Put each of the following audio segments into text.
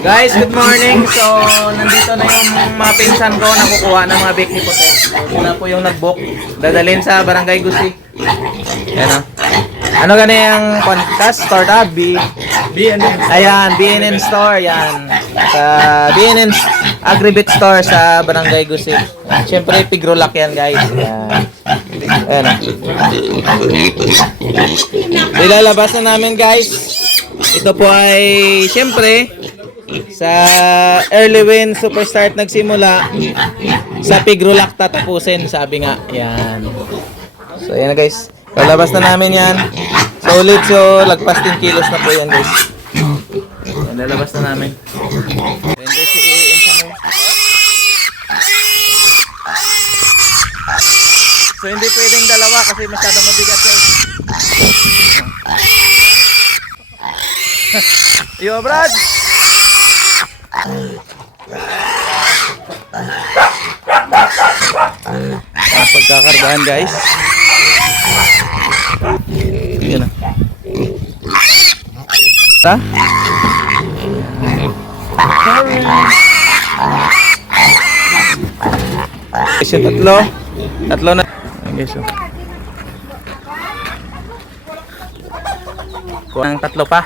Guys, good morning. So, nandito na yung mga pinsan ko na kukuha ng mga bake ni Puti. So, sila po yung nag-book. Dadalhin sa Barangay Gusi. Ayan o. Ano gani yung contest? Store tab? Ayan, BNN Store. Yan. Sa BNN Agribit Store sa Barangay Gusi. Siyempre, Pigrolak yan, guys. Ayan. Ayan o. Ilalabas na namin, guys. Ito po ay, siyempre, sa early win superstart nagsimula, sa Pigrolak tatapusin, sabi nga. Yan. So, yan na, guys. Lalabas na namin yan. Solid, so lagpas 10 kilos na po yan, guys. Yan, lalabas na namin. And then, si Insano. So, hindi pwedeng dalawa kasi masyadong mabigat, guys. Yo, Brad! Pagkakargaan, guys. Yan na. Ha? Guys, yung tatlo na. Ayan, guys, oh. Kuha ng tatlo pa.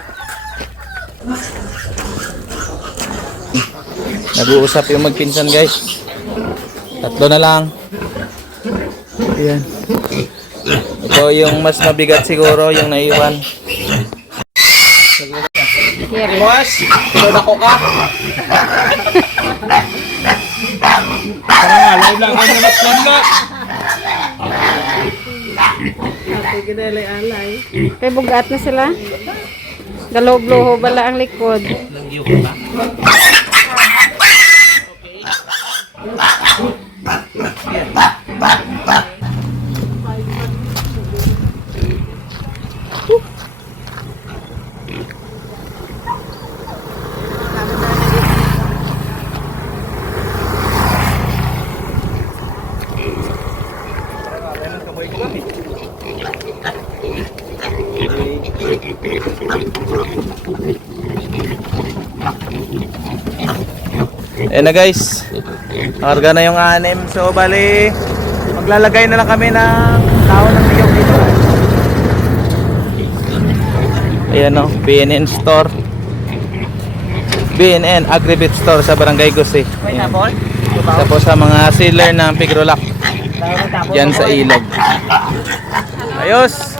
Nag-uusap yung magpinsan, guys. Tatlo na lang. Ayan. Ito yung mas mabigat siguro, yung naiwan. Boss, ito na ko ka. Parang alay lang ang namatlan na. Kay bugat na sila. Galog-loho bala ang likod. Ayan na, guys. Karga na yung 6. So bali, maglalagay na lang kami ng tao ng niyog dito. Ayan o, BNN Store. BNN Agribit Store sa Barangay Gusi. Tapos sa mga sealer ng Pigrolak. Diyan sa ilog. Ayos!